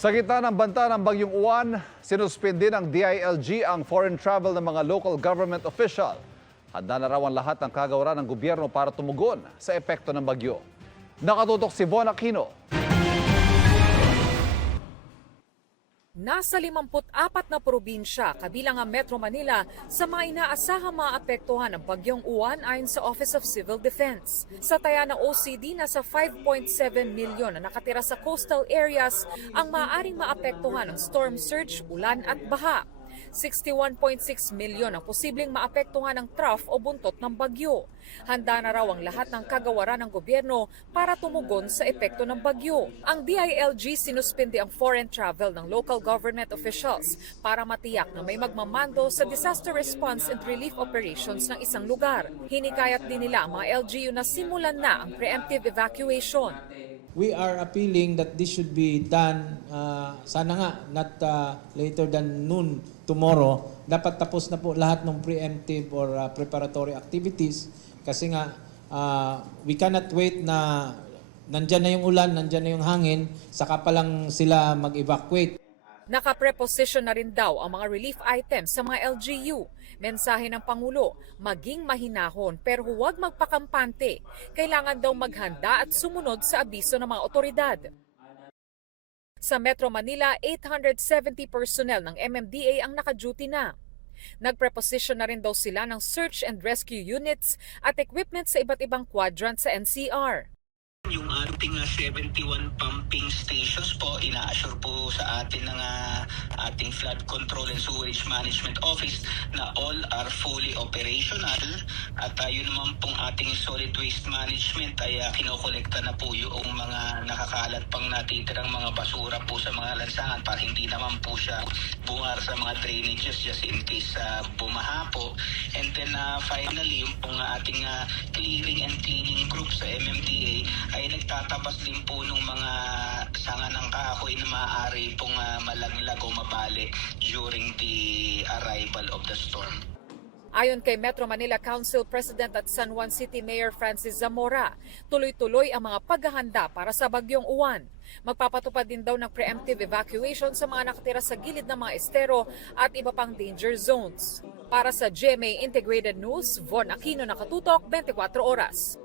Sa gitna ng banta ng Bagyong Uwan, sinuspindi ng DILG ang foreign travel ng mga local government official. Handa na raw ang lahat ng kagawaran ng gobyerno para tumugon sa epekto ng bagyo. Nakatutok si Von Aquino. Nasa 54 na probinsya, kabilang ang Metro Manila, sa mga inaasahang maapektuhan ng Bagyong Uwan ayon sa Office of Civil Defense. Sa taya ng OCD, nasa 5.7 milyon na nakatira sa coastal areas ang maaaring maapektuhan ng storm surge, ulan at baha. 61.6 milyon ang posibleng maapektuhan ng trough o buntot ng bagyo. Handa na raw ang lahat ng kagawaran ng gobyerno para tumugon sa epekto ng bagyo. Ang DILG sinuspindi ang foreign travel ng local government officials para matiyak na may magmamando sa disaster response and relief operations ng isang lugar. Hinikayat din nila ang mga LGU na simulan na ang preemptive evacuation. We are appealing that this should be done, sana nga, not later than noon tomorrow. Dapat tapos na po lahat ng preemptive or preparatory activities kasi nga we cannot wait na nandyan na yung ulan, nandyan na yung hangin, saka pa lang sila mag-evacuate. Nakapreposition na rin daw ang mga relief items sa mga LGU. Mensahe ng Pangulo, maging mahinahon pero huwag magpakampante. Kailangan daw maghanda at sumunod sa abiso ng mga otoridad. Sa Metro Manila, 870 personnel ng MMDA ang naka-duty na. Nagpreposition na rin daw sila ng search and rescue units at equipment sa iba't ibang quadrant sa NCR. Yung ating 71 pumping stations po, ina-assure po sa atin ng ating flood control and sewage management office na all are fully operational at yun naman pong ating solid waste management ay kinokolekta na po yung mga nakakalat pang natitirang mga basura po sa mga lansangan para hindi naman po siya bungar sa mga drainages just in case bumaha po. And then finally, yung pong ating clearing and cleaning group sa MMDA ay nagtatabas din po ng mga sanga ng kahoy na maaari pong malaglag o mabali during the arrival of the storm. Ayon kay Metro Manila Council President at San Juan City Mayor Francis Zamora, tuloy-tuloy ang mga paghahanda para sa Bagyong Uwan. Magpapatupad din daw ng preemptive evacuation sa mga nakatira sa gilid ng mga estero at iba pang danger zones. Para sa GMA Integrated News, Von Aquino, Nakatutok, 24 Oras.